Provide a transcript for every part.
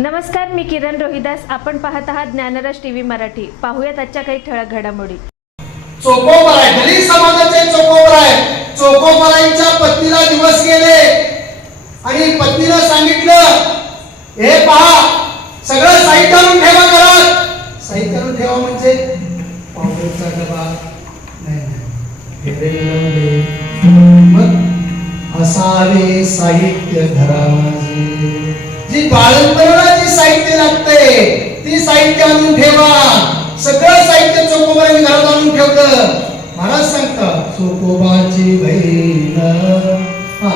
नमस्कार मी किरण रोहिदास. आपण पाहत आहात ज्ञानराज टीव्ही मराठी. पाहूयात आजच्या काही ठळक घडामोडी. चोकोबर आहे दलित समाजाचे चोकोबर आहे चोकोबरांच्या पत्नीला दिवस गेले. आणि पत्नीला सांगितलं हे पहा सगळं साहित्य आणून ठेवा घरात. साहित्य आणून ठेवा म्हणजे पावडरचा डबा. नाही, मग असावे साहित्य घरामध्ये. जी बाळंतपणाला जी साहित्य लागते ती साहित्य आणून ठेवा. सगळं साहित्य चोकोबाने घरात आणून ठेवलं. महाराज सांगतात चोकोबाची बहीण. हा.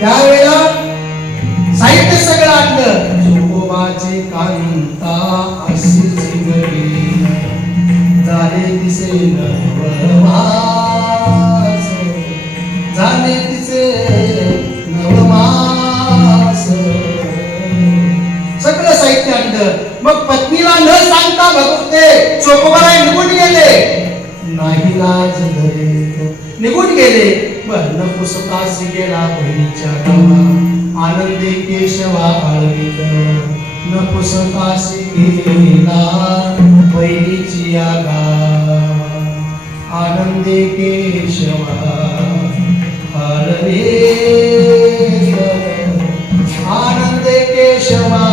त्यावेळेला साहित्य सगळं आणलं. चोकोबाची कांता अशी बहीण झाले तिचे गेले बर न गेला बहिणीच्या गावा आनंदी केशवा आळवीत न पुसकासी गेला बहिणीची या आनंदे केशवा आळवीत आनंदे केशवा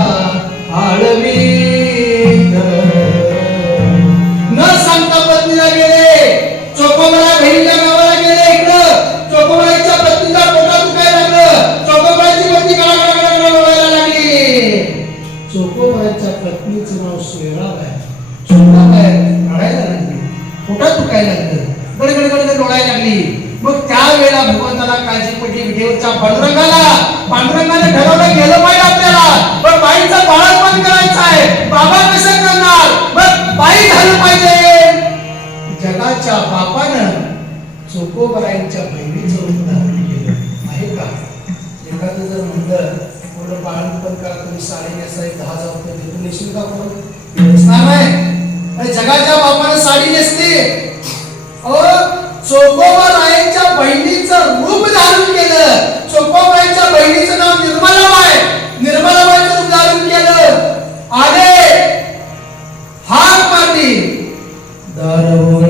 त्यावेळेला भगवंताला काळजी पडली विठेवरच्या पांडुरंगाला पांडुरंगाने ठरवलं गेलं पाहिजे आपल्याला. पण बाईचं बाळापण करायचं आहे. बाबा कसं करणार? मग बाई झालं पाहिजे. जगाच्या बापानं चोकोबरायांच्या बहिणीचं उदाहरण केलं आहे का? एखादं जर म्हणलं पूर्ण बाळपण करा तुम्ही साडे नेसा एक दहा हजार रुपये देतो नेशील का कोण नेसणार नाही. जगाच्या बापानं साडी नेसते अहो ധാരവും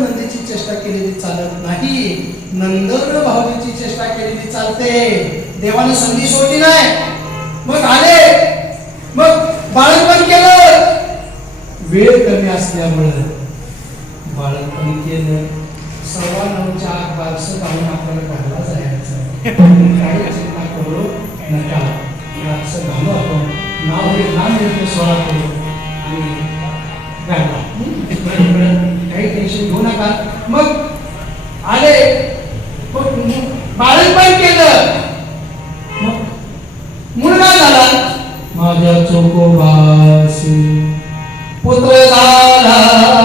नंदीची चेष्टा केलेली चालत नाही. नंदन भाऊजीची चेष्टा केलेली चालते. देवानं संधी सोडली नाही. मग आले. मग बाळणपण केलं. वेळ कमी असल्यामुळं बाळणपण केलं. सव्वा नऊच्या आत बारसं घालून आपल्याला घालला जायचं. काही चिंता करू नका. बारसं घालू आपण. नाव हे लहान येते सोळा करू. आणि घालला काही टेन्शन घेऊ नका. मग आले. मग बाळणपण केलं. मग मुलगा झाला. माझ्या चोकोबासी पुत्र झाला.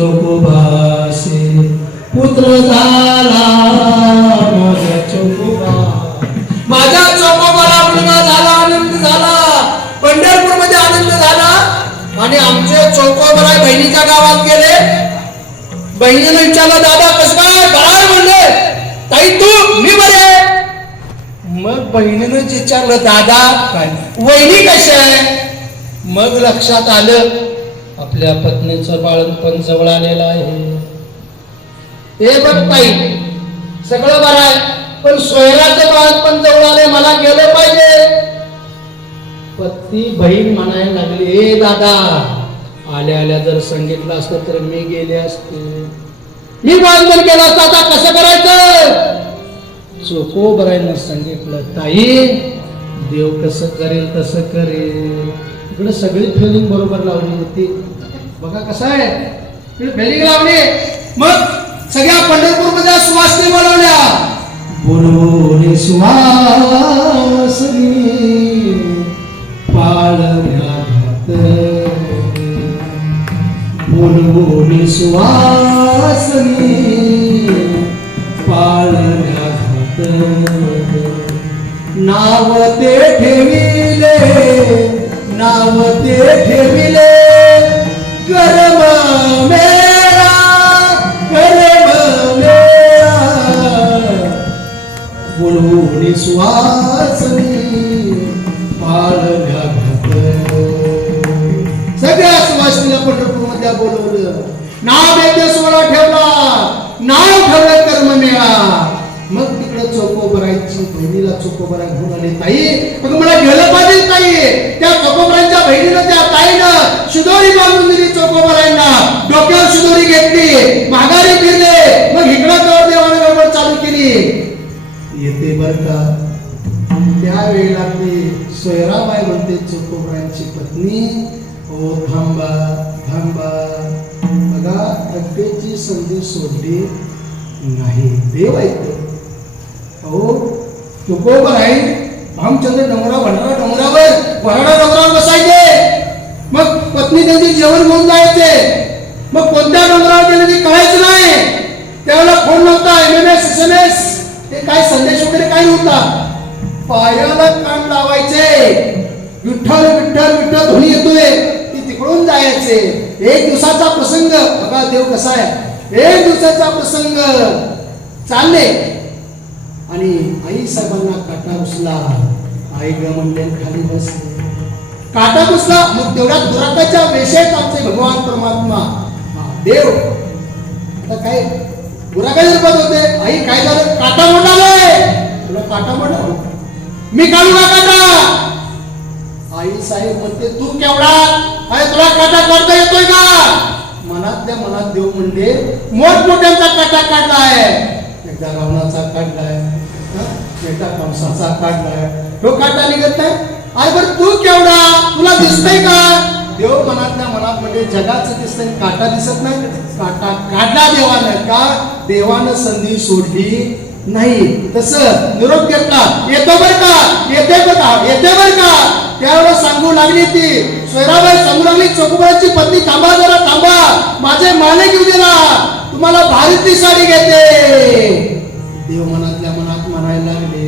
चोकोबासी. पुत्र झाला माझ्या चोकोबा. माझ्या चोकोबाला मुलगा झाला आनंद झाला. पंढरपूरमध्ये आनंद झाला. आणि आमचे चोकोबराय बहिणीच्या गावात गेले. बहिणीने विचारलं दादा कसं काय? बराय म्हणले. ताई तू मी बरे. मग बहिणीनं विचारलं दादा काय वहिनी कशी आहे? मग लक्षात आलं आपल्या पत्नीचं बाळणपण जवळ आलेलं आहे. हे बघ ताई सगळं बरं आहे पण सोयराचं बाळणपण जवळ आले मला गेलं पाहिजे. पत्नी बहीण म्हणायला लागली ए दादा आल्या आल्या जर सांगितलं असतं तर मी गेले असते. मी बांधण केलं असतं आता कसं करायचं? चोको बरायनं सांगितलं. ताई देव कसं करेल तसं करेल. इकडे सगळी फिलिंग बरोबर लावली होती. बघा कसं आहे. इकडे फिलिंग लावली. मग सगळ्या पंढरपूरमध्ये मध्ये सुवासनी बोलवल्या. बोलवले सुवासनी पाळण्या बोलवले सुवासनी पाळण्या नाव ते ठेविले नाव ते ठेविले. कर्म मेळा कर्म मेळा. बोलून सुवासनी पाळण्या घात सगळ्या सुवासनीला पंढरपूरमध्ये बोलवलं. नाव येते वेद्यस्वरा ठेवला. बहिणीला घेऊन आले ताई. मग मला गेलं पाहिजे ताई. त्या चोकोबरांच्या बहिणीनं त्या ताईनं शिदोरी बांधून दिली चोकोबरांना डोक्यावर शिदोरी घेतली. माघारी फिरले मग हिकडा कवर देवाने गडबड चालू केली. येते बर का? त्यावेळेला ते सोयराबाई म्हणते चोकोबरांची पत्नी. ओ थांबा थांबा बघा अड्डेची संधी सोडली नाही. देव ऐकतो. अहो चोकोबर आहे भामचंद्र डोंगरा भंडारा डोंगरावर वराडा डोंगरावर बसायचे. मग पत्नी त्यांची जेवण घेऊन जायचे. मग कोणत्या डोंगरावर गेले ते कळायचं नाही. त्यावेळेला फोन नव्हता M M S S M S ते काय संदेश वगैरे काय नव्हता. पायाला कान लावायचे. विठ्ठल विठ्ठल विठ्ठल ध्वनी येतोय. ती तिकडून जायचे. एक दिवसाचा प्रसंग. बघा देव कसा आहे. एक दिवसाचा प्रसंग. चालले. आणि आई साहेबांना काटा घुसला आई ग म्हणले खाली बसले काटा घुसला मग तेवढ्या दुराकाच्या वेशेत आमचे भगवान परमात्मा देव आता काय बुराका रूपात होते? आई काय झालं? काटा मोडाले तुला काटा मोडला? मी काढू ना काटा? आई साहेब म्हणते तू केवढा? अरे तुला काटा काढता येतोय का? मनातल्या मनात देव म्हणते मोठमोठ्यांचा काटा काढलाय एकदा रावणाचा काढला एकदा कंसाचा काढलाय तो काटा निघत नाही. अरे बरं तू केवढा? तुला दिसतंय का? देव मनातल्या मनात म्हणजे जगाचं दिसतंय काटा दिसत नाही. काटा काढला देवानं. का? देवानं संधी सोडली नाही. तस निरोप घेतला. येतो बर का? येते बर का येते बर का? त्यावेळेला सांगू लागली ती. सोयराबाई सांगू लागली चोकुबाईची पत्नी थांबा जरा थांबा. माझे माने घेऊ दिला तुम्हाला भारीतली साडी घेते. देव मनातल्या मनात म्हणायला लागले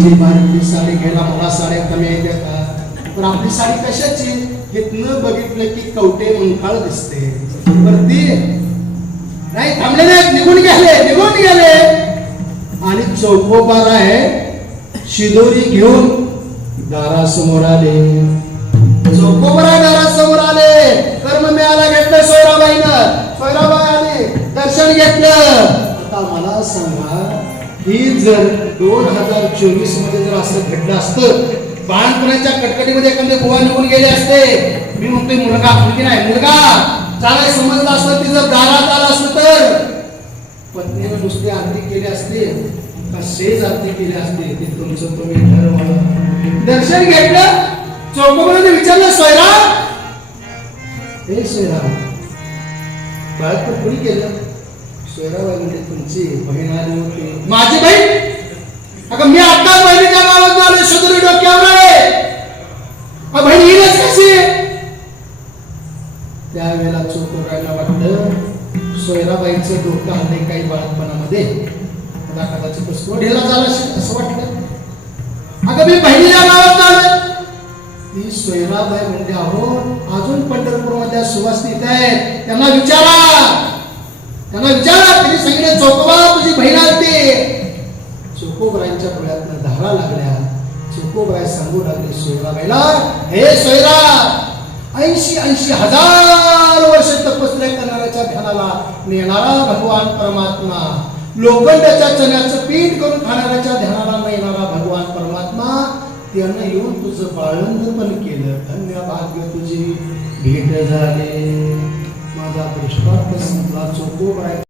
म्हणजे तुझी भारीतली साडी घ्यायला मला साड्या कमी येते का? पण आपली साडी कशाची इथनं बघितलं की कवटे मुंखाळ दिसते. ती नाही थांबले नाही निघून गेले निघून गेले. आणि चौकोबार आहे शिदोरी घेऊन दारासमोर आले. चौकोबरा दारासमोर आले. कर्म मिळाला घेतलं सोयराबाईनं. सोयराबाई आली दर्शन घेतलं. आता मला सांगा ही जर दोन हजार चोवीसमध्ये जर असं घडलं असतं बाळणपणाच्या कटकटीमध्ये एखादे गोवा निघून गेले असते. मी म्हणतोय मुलगा मुलगी नाही मुलगा. चालाय समजलं असतं तिचं दारात आलं असतं तर. पत्नीने नुसते आरती केली असते का शेज आरती केली असते ते तुमचं तुम्ही ठरवा दर्शन घेतलं चौकोबाने विचारलं सोयरा हे सोयरा बाळक कोणी केलं? सोयराबाई म्हणजे तुमची बहीण आली होती माझी बहीण? अगं मी आता बहिणीच्या गावात आलोय शोधून डोक्यावर आहे? बहीण येईलच कशी त्यावेळेला चोकोरायला वाटलं. सोयराबाईचं डोकं हल्ले काही बाळपणामध्ये मला कदाचित स्फोटेला झालं असेल असं वाटलं. अगं मी बहिणीच्या गावात आलोय ती सोयराबाई म्हणजे अहो अजून पंढरपूरमध्ये सुवासित आहेत. त्यांना विचारा. त्यांना विचारा त्यांनी सांगितलं चोकोबा तुझी बहीण आलती. चोकोबरायांच्या डोळ्यातनं धारा लागल्या. चोकोबराय सांगू लागले सोयराबाईला हे सोयरा ऐंशी ऐंशी हजार वर्ष तपस्या करणाऱ्याच्या ध्यानाला नेणारा भगवान परमात्मा लोखंडाच्या चण्याचं पीठ करून खाणाऱ्याच्या ध्यानाला नेणारा भगवान परमात्मा त्यांना येऊन तुझं बाळंद पण केलं. धन्य भाग्य तुझी. भेट झाले. команда прийшла, була цукова.